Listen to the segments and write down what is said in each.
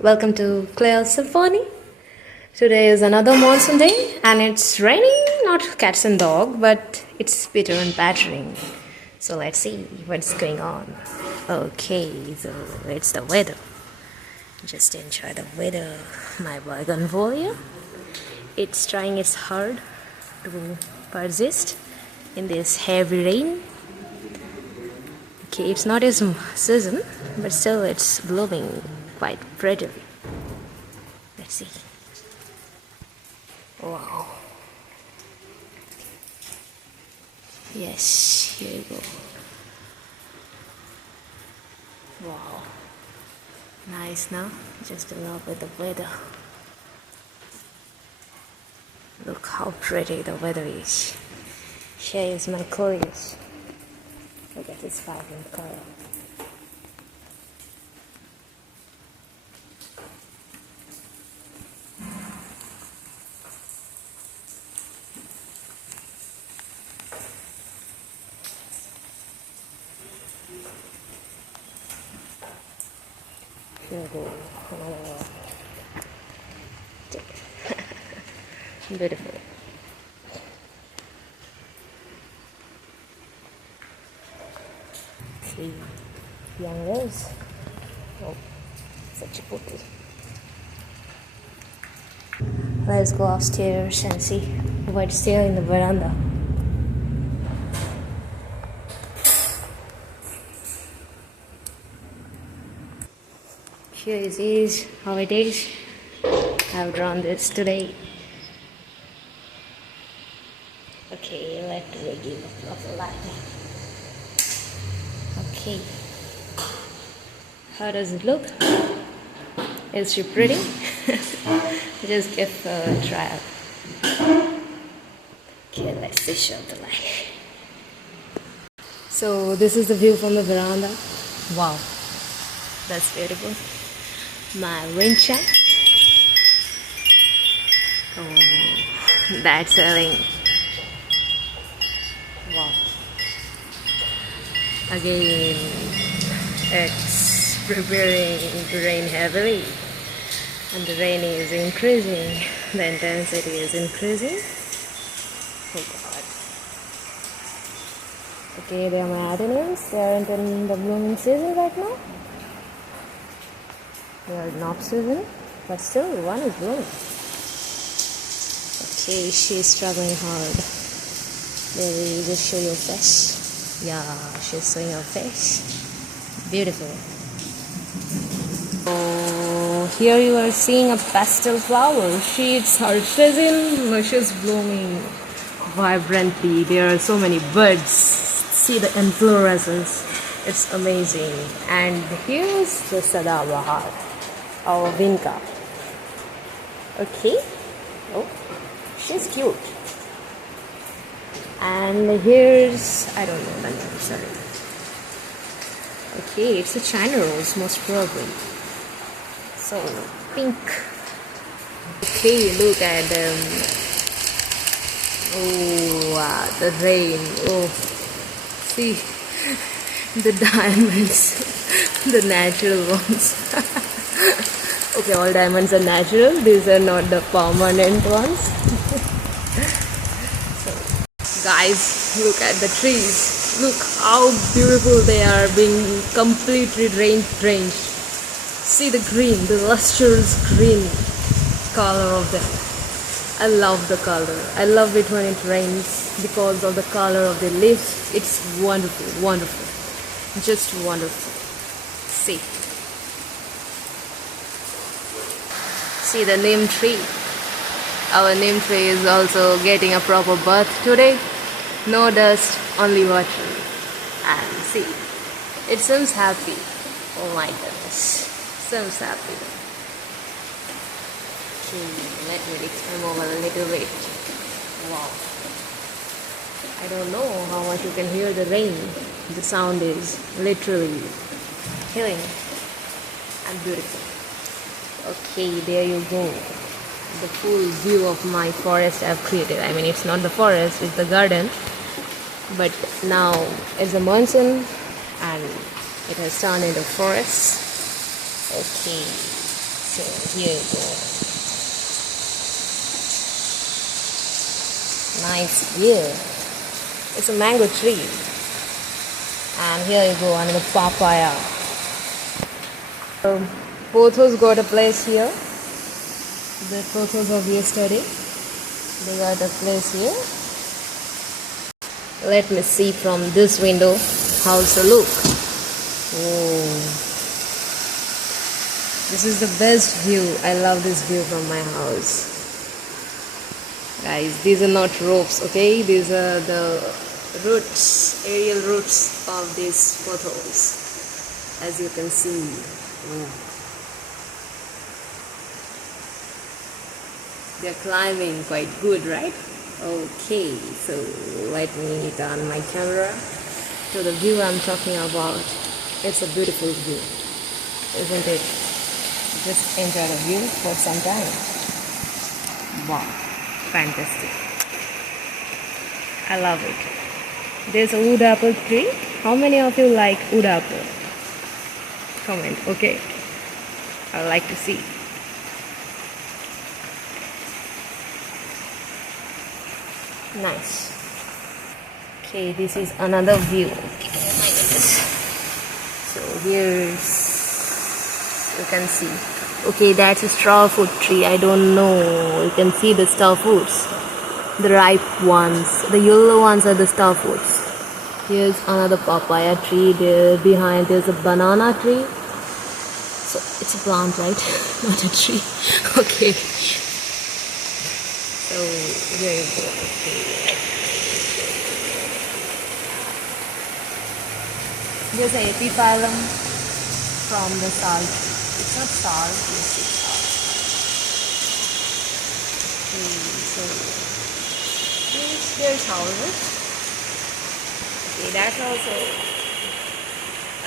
Welcome to Claire's Symphony. Today is another monsoon day and it's raining, not cats and dog, but it's bitter and battering. So let's see what's going on. Okay, so it's the weather. Just enjoy the weather, my boy Gunvolia. It's trying its hard to persist in this heavy rain. Okay, it's not its season, but still it's blooming quite prettily. Let's see. Wow. Yes, here you go. Wow. Nice now. Just in love with the weather. Look how pretty the weather is. Here is my chorus. Look at this vibrant color. Beautiful. See, young rose. Oh, such a pookie. Let's go upstairs and see what's there in the veranda. Here it is, how it is. I've drawn this today. Okay, let me give a proper lighting. Okay. How does it look? Is she pretty? Just give a try. Okay, let's switch off the light. So this is the view from the veranda. Wow, that's beautiful. My wind chime. Oh, that's selling. Wow. Again, it's preparing to rain heavily, and the rain is increasing. The intensity is increasing. Oh God. Okay, they are my adenoids. They aren't in the blooming season right now. They are in off-season, but still one is blooming. Okay, she's struggling hard. Maybe just show your face. Yeah, she's showing her face. Beautiful. So here you are seeing a pastel flower. It's her season. She's blooming vibrantly. There are so many buds. See the inflorescence. It's amazing. And here's the Sadabahar, our Vinca. Okay. Oh, she's cute. And here's, I don't know the name, sorry. Okay, it's a China rose, most probably. So, pink. Okay, look at them. Oh, wow, the rain. Oh, see, the diamonds, the natural ones. Okay, all diamonds are natural. These are not the permanent ones. Guys, look at the trees. Look how beautiful they are, being completely rain-drenched. See the green, the lustrous green color of them. I love the color. I love it when it rains because of the color of the leaves. It's wonderful, wonderful. Just wonderful. See. See the neem tree. Our neem tree is also getting a proper bath today. No dust, only water. And see, it seems happy. Oh my goodness, seems happy. Okay, let me climb over a little bit. Wow. I don't know how much you can hear the rain. The sound is literally killing and beautiful. Okay, there you go. The full view of my forest I've created. I mean, it's not the forest, it's the garden. But now it's a monsoon and it has turned into forest. Okay, So here you go. Nice view. It's a mango tree. And here you go, another papaya. Pothos got a place here. The pothos of yesterday. They got a place here. Let me see from this window how's the look. Oh, this is the best view. I love this view from my house. Guys, these are not ropes, okay? These are the roots, aerial roots of these pothos, as you can see. They're climbing quite good, right? Okay, so let me turn my camera to the view I'm talking about. It's a beautiful view, isn't it? Just enjoy the view for some time. Wow, fantastic. I love it. There's a wood apple tree. How many of you like wood apple? Comment, okay? I'd like to see. Nice. Okay, this is another view. Oh my goodness. So here's, you can see. Okay, that's a straw fruit tree. I don't know. You can see the star fruits. The ripe ones. The yellow ones are the star fruits. Here's another papaya tree. There behind there's a banana tree. So it's a plant, right? Not a tree. Okay. So here you go. There's an epiphyllum from the salt. It's not salt, yes, it's salt. Okay, so here's houses. Okay, that's also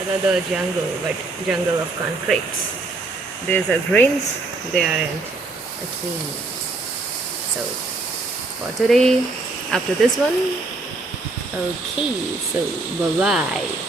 another jungle, but jungle of concretes. There's a greens there and a tree. So for today, after this one, okay, so bye bye.